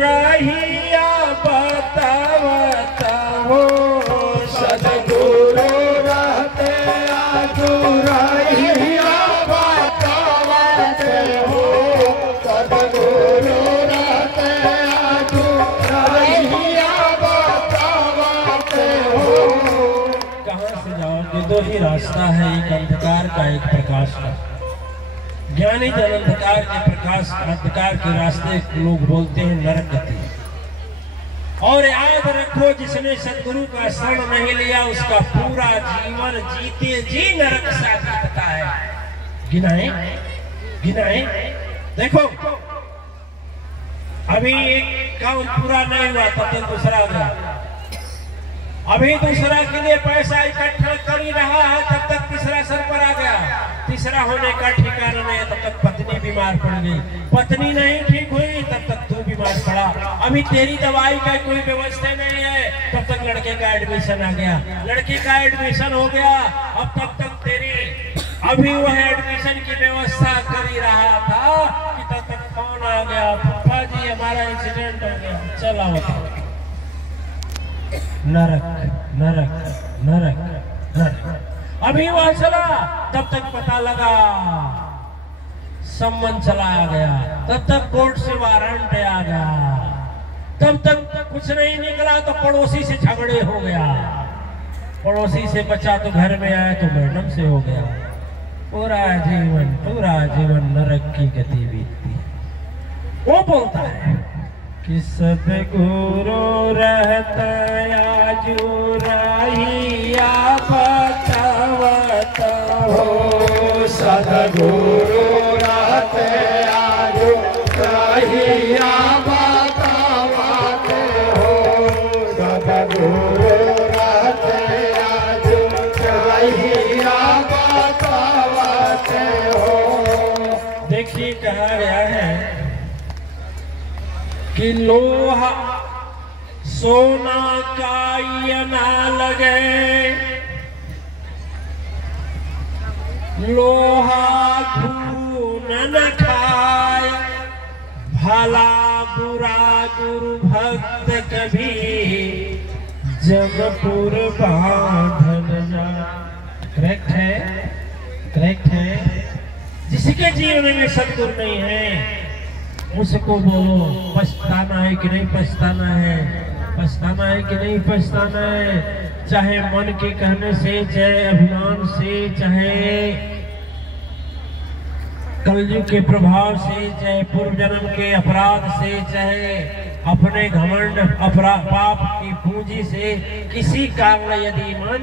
रहिया बतावत हो सदगुरु रहते आजू रहिया बतावत हो सदगुरु रहते आजू रहिया बतावत हो। कहाँ से जाओगे? दो ही रास्ता है, एक अंधकार का एक प्रकाश का। ज्ञानी जन अंधकार के प्रकाश अंधकार के रास्ते लोग बोलते हैं नरक गति। और याद रखो, जिसने सदगुरु का शरण नहीं लिया उसका पूरा जीवन जीते जी नरक से बीतता है। गिनाए गिनाए देखो, अभी एक काम पूरा नहीं हुआ तब तक दूसरा गया, अभी दूसरा के लिए पैसा इकट्ठा कर ही रहा है तब तक तीसरा सर पर आ गया। तीसरा होने का ठिकाना नहीं, तब तक पत्नी बीमार पड़ गई, पत्नी नहीं ठीक हुई तब तक तू बीमार पड़ा, अभी तेरी दवाई का कोई व्यवस्था नहीं है तब तक लड़के का एडमिशन आ गया, लड़के का एडमिशन हो गया अब तब तक तेरी अभी वह एडमिशन की व्यवस्था कर ही रहा था कि तब तक फोन आ गया, पप्पा जी हमारा एक्सीडेंट हो गया, चला बताओ। नरक नरक नरक नरक। अभी वह चला तब तक पता लगा, सम्मन चला गया, तब तक कोर्ट से वारंट आ गया, तब तक कुछ नहीं निकला तो पड़ोसी से झगड़े हो गया, पड़ोसी से बचा तो घर में आया तो मैडम से हो गया। पूरा जीवन नरक की गति बीतती है। वो बोलता है कि सदगुरु रहता आजू रहिया बतावत हो सदगुरु रहते आजू रहिया बतावत हो सदगुरु रहते आजू रहिया बतावत हो। देखिए कहा गया है कि लोहा सोना का ये ना लगे, लोहा खून न खाए, भला बुरा गुरु भक्त कभी जगपुर बांधन ना। करेक्ट है, करेक्ट है। जिसके जीवन में सदगुरु नहीं है उसको बोलो पछताना है कि नहीं पछताना है, पछताना है कि नहीं पछताना है। चाहे मन के कहने से, चाहे अभिमान से, चाहे कलयुग के प्रभाव से, चाहे पूर्व जन्म के अपराध से, चाहे अपने घमंड अपराध पाप की पूंजी से, किसी कारण यदि मन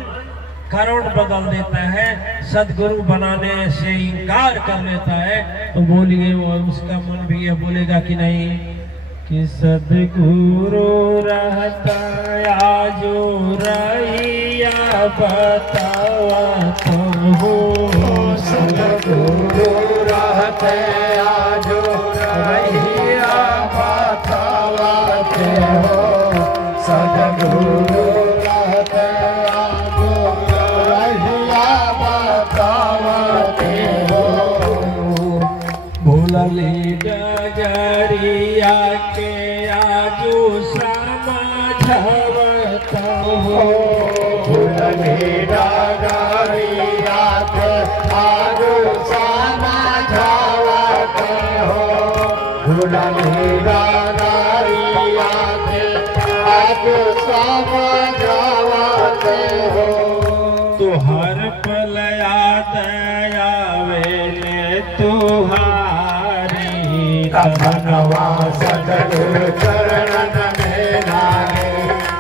करोड़ बदल देता है, सदगुरु बनाने से इनकार कर लेता है, तो बोलिए वो उसका मन भी यह बोलेगा कि नहीं कि सदगुरु रहता आजू रहिया बतावत हो सदगुरु रहते आजू रहिया बतावत हो सदगुरु रहते आजू रहिया बतावत हो। भूलली डगरिया के आजू समझवत हो भूलली डगरिया के आजू समझवत हो भूलली डगरिया के आजू समझवत हो। तुहर पल याद आवेले तुहारी कमनवा सदगुरु चरणन में लागे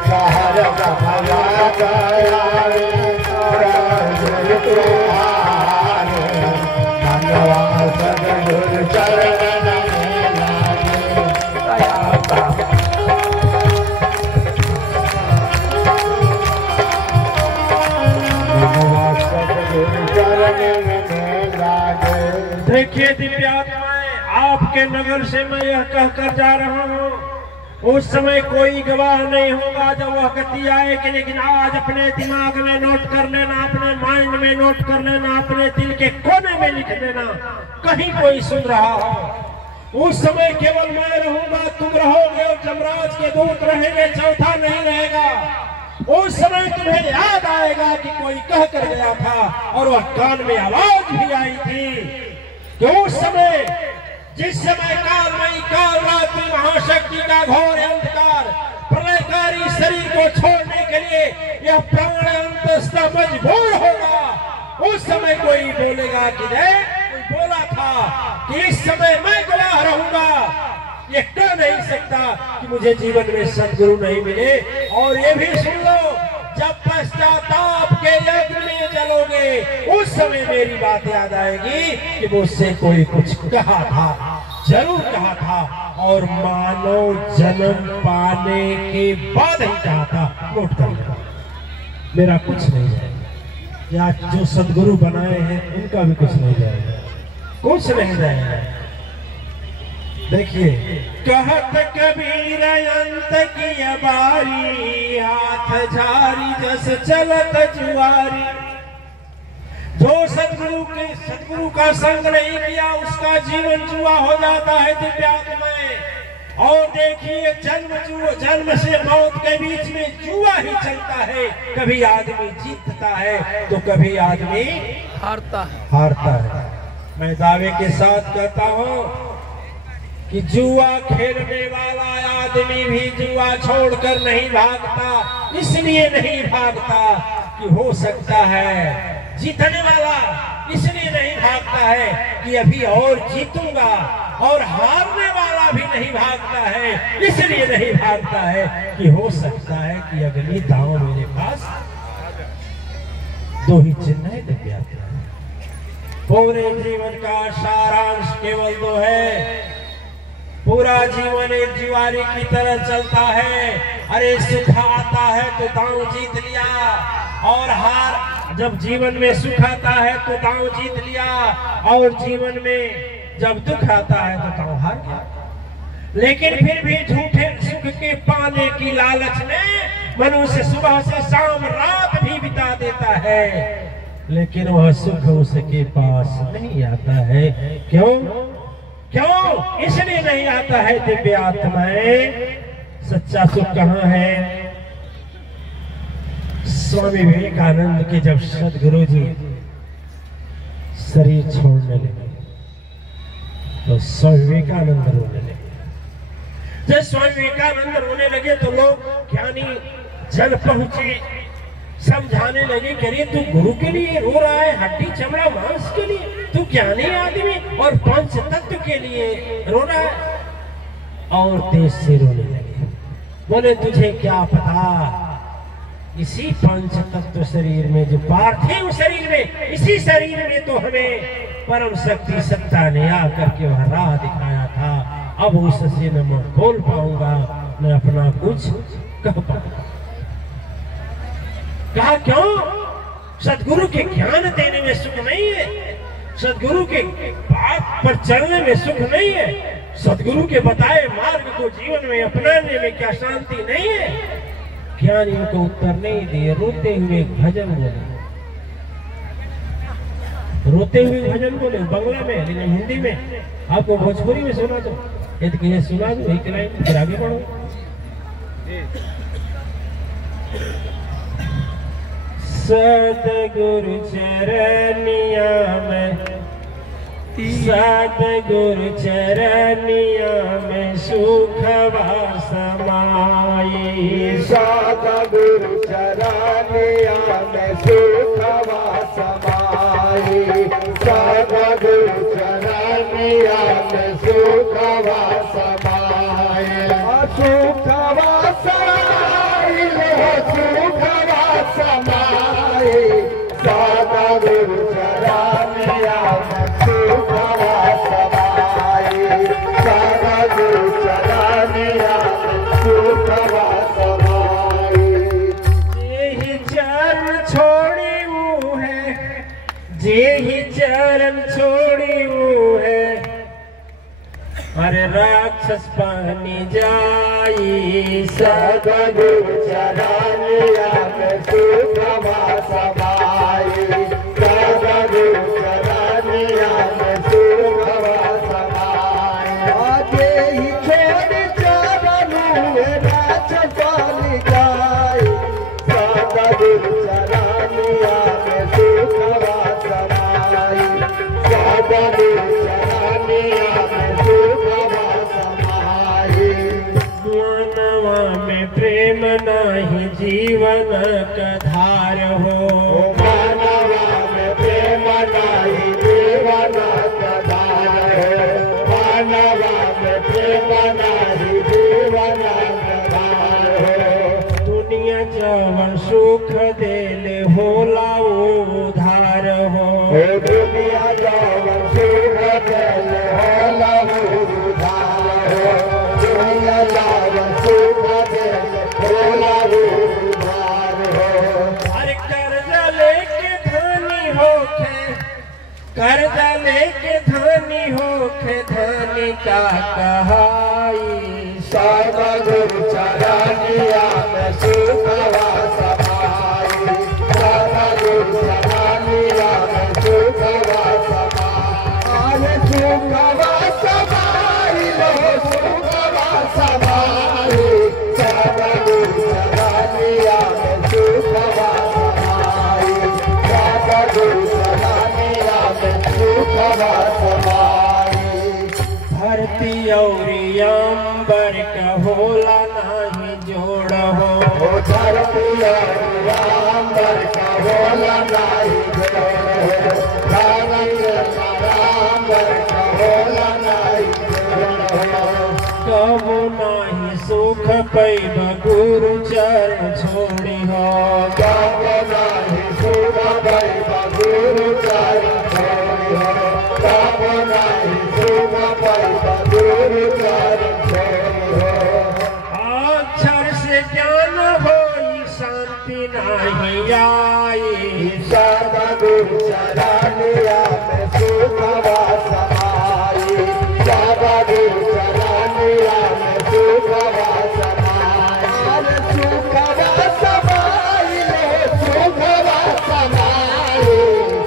कहर कमला गया रे तुहारे कमनवा सदगुरु चरणन में लागे दया देखिए दिव्यात्माएं, आपके नगर से मैं यह कहकर जा रहा हूँ, उस समय कोई गवाह नहीं होगा जब वह गति आएगी, लेकिन आज अपने दिमाग में नोट कर लेना, अपने माइंड में नोट कर लेना, अपने दिल के कोने में लिख देना, कहीं कोई सुन रहा हो, उस समय केवल मैं रहूंगा, तुम रहोगे, और जब के दूत रहेंगे, चौथा नहीं रहेगा। उस समय तुम्हें याद आएगा कि कोई कह कर गया था और वह कान में आवाज भी आई थी कि उस समय, जिस समय कालमयी काल रात्रि महाशक्ति का घोर अंधकार प्रलयकारी शरीर को छोड़ने के लिए यह प्राण अंतस्थ मजबूर होगा, उस समय कोई बोलेगा कि कोई बोला था कि इस समय मैं गवाह रहूंगा। ये कह नहीं सकता कि मुझे जीवन में सदगुरु नहीं मिले। और ये भी सुन लो, जब पश्चाताप के यज्ञ में जलोगे उस समय मेरी बात याद आएगी कि मुझसे कोई कुछ कहा था, जरूर कहा था, और मानव जन्म पाने के बाद ही कहा था। नोट कर लेना, मेरा कुछ नहीं जाएगा, या जो सदगुरु बनाए हैं उनका भी कुछ नहीं जाएगा, कुछ नहीं जाएगा। देखिए, कहत कबीर अंत की बारी, हाथ झारी जस चलत जुआरी। जो सदगुरु का संग नहीं किया उसका जीवन जुआ हो जाता है दिव्यात्मा। और देखिए, जन्म से मौत के बीच में जुआ ही चलता है। कभी आदमी जीतता है तो कभी आदमी हारता है। मैं दावे के साथ कहता हूँ कि जुआ खेलने वाला आदमी भी जुआ छोड़कर नहीं भागता। इसलिए नहीं भागता कि हो सकता है, जीतने वाला इसलिए नहीं भागता है कि अभी और जीतूंगा, और हारने वाला भी नहीं भागता है इसलिए नहीं भागता है कि हो सकता है कि अगली दांव मेरे पास दो ही चिन्ह है दिव्यात्मा। पूरे जीवन का सारांश केवल दो है। पूरा जीवन एक जुआरी की तरह चलता है। अरे सुख आता है तो दांव जीत लिया, और हार, जब जीवन में सुख आता है तो दांव जीत लिया, और जीवन में जब दुख आता है तो दांव हार गया। लेकिन फिर भी झूठे सुख के पाने की लालच में मनुष्य सुबह से शाम रात भी बिता देता है, लेकिन वह सुख उसके पास नहीं आता है। क्यों? इसलिए नहीं आता है दिव्य आत्माएं। सच्चा सुख कहाँ है? स्वामी विवेकानंद के जब सदगुरु जी शरीर छोड़ने लगे तो स्वामी विवेकानंद रोने लगे। जब स्वामी विवेकानंद रोने लगे तो लोग ज्ञानी जन पहुंचे, समझाने लगे कि अरे तू गुरु के लिए रो रहा है, हड्डी चमड़ा मांस के लिए, तू ज्ञानी आदमी और पंच तत्व के लिए रो रहा है। और तेज से रोने लगे, बोले तुझे क्या पता, इसी पंच तत्व शरीर में, जो पार्थिव शरीर में, इसी शरीर में तो हमें परम शक्ति सत्ता ने आकर के वह राह दिखाया था। अब उससे न मैं बोल पाऊंगा न अपना कुछ कह पाऊंगा। कहा क्यों? सदगुरु के ज्ञान देने में सुख नहीं है, सदगुरु के बात पर चलने में सुख नहीं है, सदगुरु के बताए मार्ग को जीवन में अपनाने में क्या शांति नहीं है? ज्ञानियों को उत्तर नहीं दिए, रोते हुए भजन बोले, रोते हुए भजन बोले बंगला में, लेकिन हिंदी में। आपको भोजपुरी में सुना दो, ये सुना दो एक लाइन, फिर आगे बढ़ो। सतगुरु चरनिया में, सतगुरु चरनिया में सुखवा समाई, सतगुरु चरनिया में सुखवा समाई, सतगुरु चरनिया में सुखवा समाई, सुखवा समाई, सुखवा समाई, सतगुरु चरनिया में सुखवा समाई, सतगुरु चरनिया में सुखवा समाई। जेहि चरण छोड़ी वो है, जेहि चरण छोड़ी वो है, अरे राक्षस पानी जाई, सतगुरु चरनिया में सुखवा समाई, सतगुरु चरनिया में सुखवा समाई। जेहि छोड़ चरण में प्रेम नहीं जीवन का धार हो। मानवा में प्रेम नहीं जीवन का धार हो। मानवा में प्रेम नहीं जीवन का धार हो। दुनिया जवन सुख देले होला उधार हो। दुनिया जवन सुख देले होला उधार हो। दुनिया जवन सुख देले होला उधार हो। अरे कर्जा लेके धनी होके, कर्जा लेके धनी होके धनी का कहाई। सद्गुरु चरनिया में सुखवा समाई। सद्गुरु चरनिया में सुखवा समाई। सुखवा समाई लो सुखवा समाई। सद्गुरु चरनिया में सुखवा समाई। सद्गुरु चरनिया में सुखवा समाई। धरती औरी अंबर का होला नहीं जोड़ हो। धरती अंबर का होला नहीं जोड़ हो। अंबर का होला नहीं जोड़ हो। कबो नहीं सुख पैब गुरु चरण छोड़ी हो। कबो नहीं सुख पैब गुरु चरण छोड़ी हो। कबो नहीं सुख पैब गुरु चरण छोड़ी हो। अक्षर से ज्ञान होई शांति नहीं आई। सद्गुरु चरनिया में सुखवा समाई। सद्गुरु चरनिया में सुखवा समाई। सुखवा समाई लो सुखवा समाई।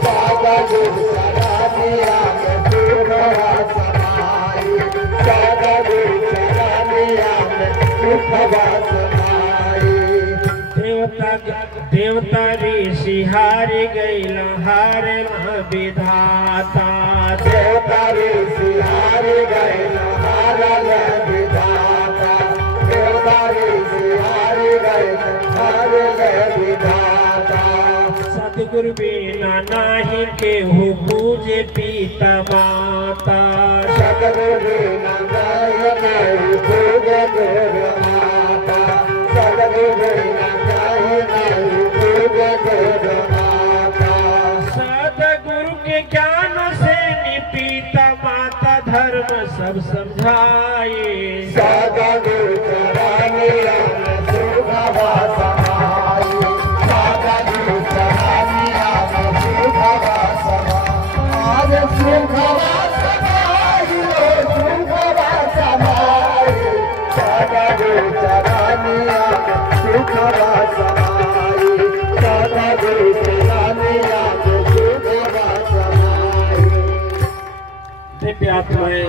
सद्गुरु चरनिया में सुखवा समाई। सद्गुरु चरनिया में सुखवा समाई। देवता ऋषि हारि गईल हारे न विधाता। देवता ऋषि हारि गईल हारल विधाता। देवता ऋषि हारि गईल हारल विधाता। सद्गुरु बिना नाही केहू पूजे पिता माता। सद्गुरु बिना नहीं केहू पूजे गुरु माता। सद्गुरु बिना नहीं पूजे गुरु माता। सद्गुरु के ज्ञान से पिता माता धर्म सब समझाए। सद्गुरु चरनिया में सुखवा समाई। सद्गुरु चरनिया में सुखवा समाई। सुखवा समाई लो सुखवा समाई। सद्गुरु चरनिया में सुखवा समाई। सद्गुरु चरनिया में सुखवा समाई। दिव्य आत्माएं,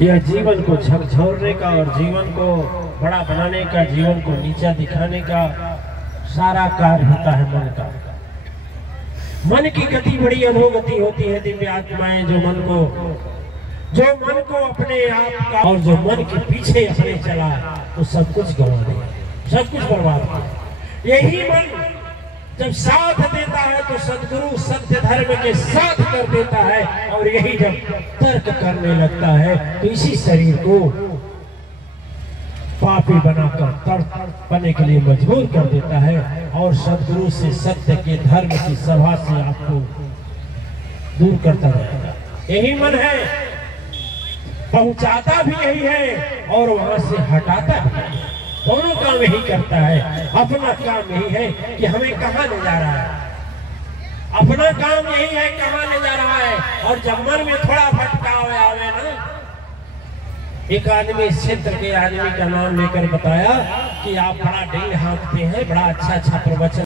यह जीवन को झकझोरने का और जीवन को बड़ा बनाने का, जीवन को नीचा दिखाने का सारा कार्य होता है मन का। मन की गति बड़ी अधोगति होती है। दिव्य आत्माएं जो मन को अपने आप का और जो मन के पीछे अपने चला तो सब कुछ गंवा दिया, सब कुछ बर्बाद किया। यही मन जब साथ देता है तो सद्गुरु सत्य धर्म के साथ कर देता है, और यही जब तर्क करने लगता है तो इसी शरीर को पापी बनाकर तड़पने के लिए मजबूर कर देता है, और सद्गुरु से सत्य के धर्म की सभा से आपको दूर करता जाएगा। यही मन है, पहुंचाता भी यही है और वहां से हटाता भी है। दोनों काम यही करता है। अपना काम यही है कि हमें कहाँ ले जा रहा है, अपना काम यही है कहाँ ले जा रहा है। और जब मन में थोड़ा भटकाव आवे ना, एक आदमी इस क्षेत्र के आदमी का नाम लेकर बताया कि आप बड़ा ढील हाँकते हैं, बड़ा अच्छा प्रवचन